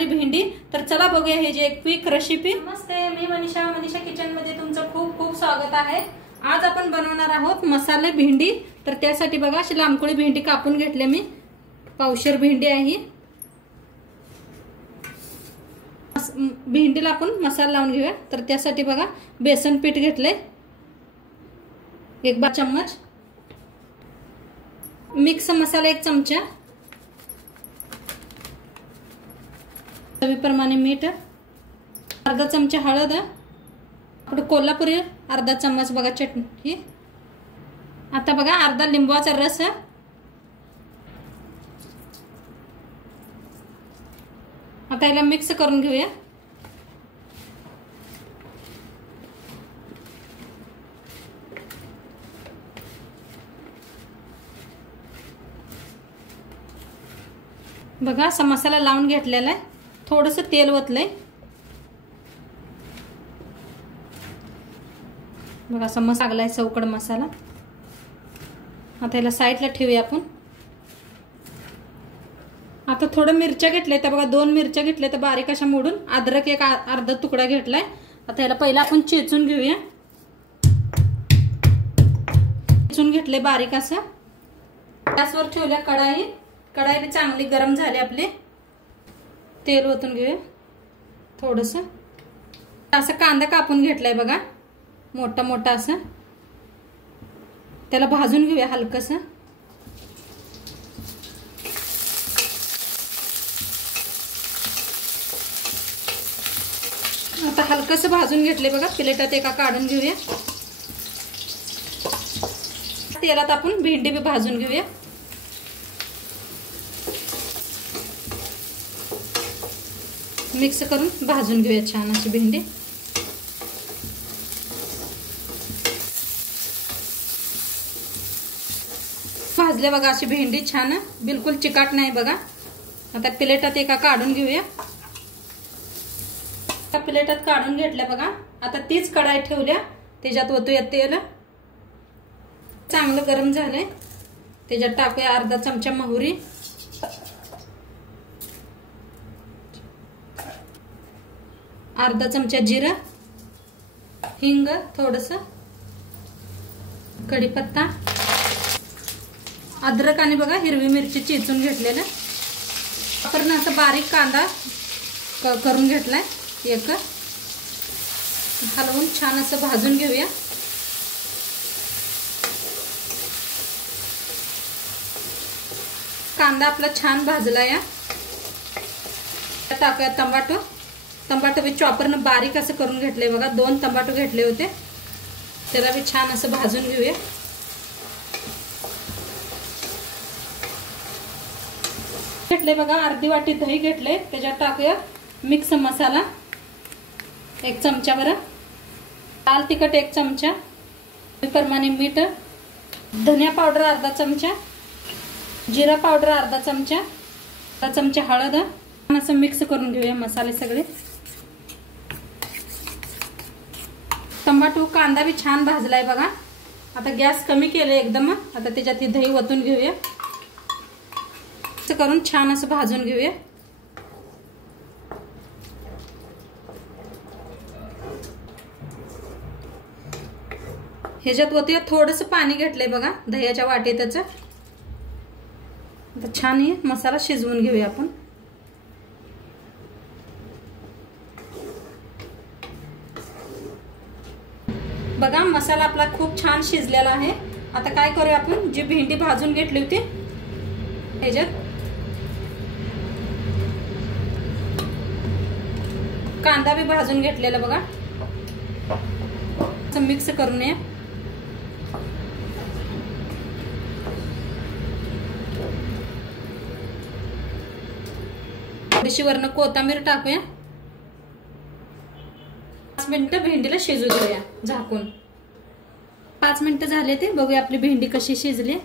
मसाली भेंडी। तर चला बघूया हे जे एक क्विक रेसिपी। नमस्ते, मी मनीषा किचन मध्ये तुमचं खूप खूप स्वागत आहे। आज आपण बनवणार आहोत मसाले भेंडी। तर त्यासाठी बघा अशी लांबकोळी भेंडी कापून घेतली मी, पावशेर भेंडी आहे। भेंडीला आपण मसाला लावून घेऊया। तर त्यासाठी बघा बेसन पीठ घेतले 1 चम्मच, मिक्स मसाला 1 चमचा, चवीप्रमाणे मीठ, अर्धा चमचा हळद, आपलं कोल्हापुरी अर्धा चम्मच बघा चटणी। आता बघा अर्धा लिंबाचा रस, आता याला मिक्स करून घेऊया। बघा असा मसाला लावून घेतलेला आहे, थोडंसं तेल ओतलंय बघा, असा मसाला लागलाय चौकड मसाला। आता याला साईडला ठेवूया आपण। आता थोडं मिरच्या घेतल्या त्या बघा, 2 मिरच्या घेतल्या तर बारीक अशा मोडून, अद्रक एक अर्धा तुकडा घेतलाय। आता याला पहिला आपण चेचून घेऊया, चेचून घेतले बारीक असं। गॅसवर ठेवल्या कढाई, कढाई चांगली गरम झाली आपली। तेल ओतून घेऊया थोडंसं। असं कांदा कापून घेतलाय बघा मोठा मोठा असं, त्याला भाजून घेऊया हलकसं। आता हलकसं भाजून घेतले बघा, प्लेटात एका काढून घेऊया। तेलात आपण भेंडी भी भाजून घेऊया। मिक्स करून भाजून घेऊया छान अशी भेंडी। भाजले बघा अशी भेंडी छान, बिलकुल चिकाट नाही बघा। आता प्लेटात एका काढून घेऊया। प्लेटात काढून घेतल्या बघा। आता तीच कढाई ठेवल्या, त्याच्यात ओतूया तेल, चांगलं गरम झालंय। त्याच्यात टाकूया अर्धा चमचा मोहरी, अर्धा चमचा जिरं, हिंग थोडंसं, कढीपत्ता, अद्रक आणि बघा हिरवी मिरची चेचून घेतलेलं। आपण असं बारीक कांदा करून घेतलाय एक, हलवून छान असं भाजून घेऊया। कांदा आपला छान भाजला या। टाकूया टमाटो, टमाटो बी चॉपरनं बारीक असं करून घेतले बघा। 2 टमाटो घेतले होते, त्याला बी छान असं भाजून घेऊया। घेतले बघा अर्धी वाटी दही घेतले, त्याच्यात टाकूया मिक्स मसाला 1 चमचा बरं, लाल तिखट 1 चमचा, प्रमाणे मीठ, धनिया पावडर अर्धा चमचा, जिरा पावडर अर्धा चमचा, अर्धा चमचा हळद। असं मिक्स करून घेऊया मसाले सगळे। टमाटो कांदा भी छान भाजलाय बघा। आता गॅस कमी केले एकदम। आता त्याच्यात दही ओतून घेऊया, असं करून छान असं भाजून घेऊया। ह्याच्यात ओतूया थोडंसं पाणी घेतलंय बघा दह्याच्या वाटीतच। आता छान हे मसाला शिजवून घेऊया आपण। बघा मसाला आपला खूप छान शिजलेला आहे। आता काय करूया आपण, जी भेंडी भाजून घेतली होती ह्याच्यात कांदा भी भाजून घेतलेला बघा, असं मिक्स करून या। थोडीशी वरनं कोथिंबीर टाकूया। 5 मिनिटं भेंडीला शिजू देऊया झाकून। 5 मिनिटं झाले ते बघूया आपली भेंडी कशी शिजली।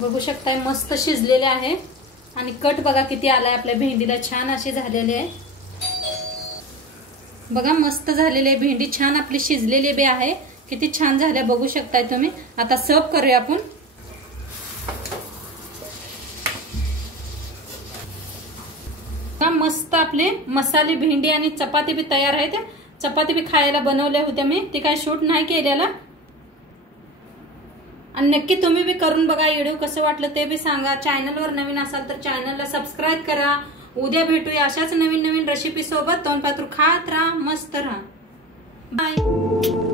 बघू शकताय मस्त शिजलेले आहे, आणि कट बघा किती आलाय आपल्या भेंडीला, छान अशी झालेली आहे बघा। मस्त झालेली आहे भेंडी, छान आपली शिजलेली बी आहे, किती छान झाल्या बघू शकताय तुम्ही। आता सर्व करूया आपण। मस्त आपले मसाले भेंडी आणि चपाती बी तयार आहेत. चपाती बी खायला बनवल्या होत्या मी, ती काय शूट नाही केलेला. आणि नक्की तुम्ही बी करून बघा. व्हिडिओ कसं वाटलं ते बी सांगा. चॅनलवर नवीन असाल तर चॅनलला सबस्क्राईब करा. उद्या भेटूया अशाच नवीन नवीन रेसिपी सोबत. तोंड पात्र खात राहा, मस्त राहा. बाय.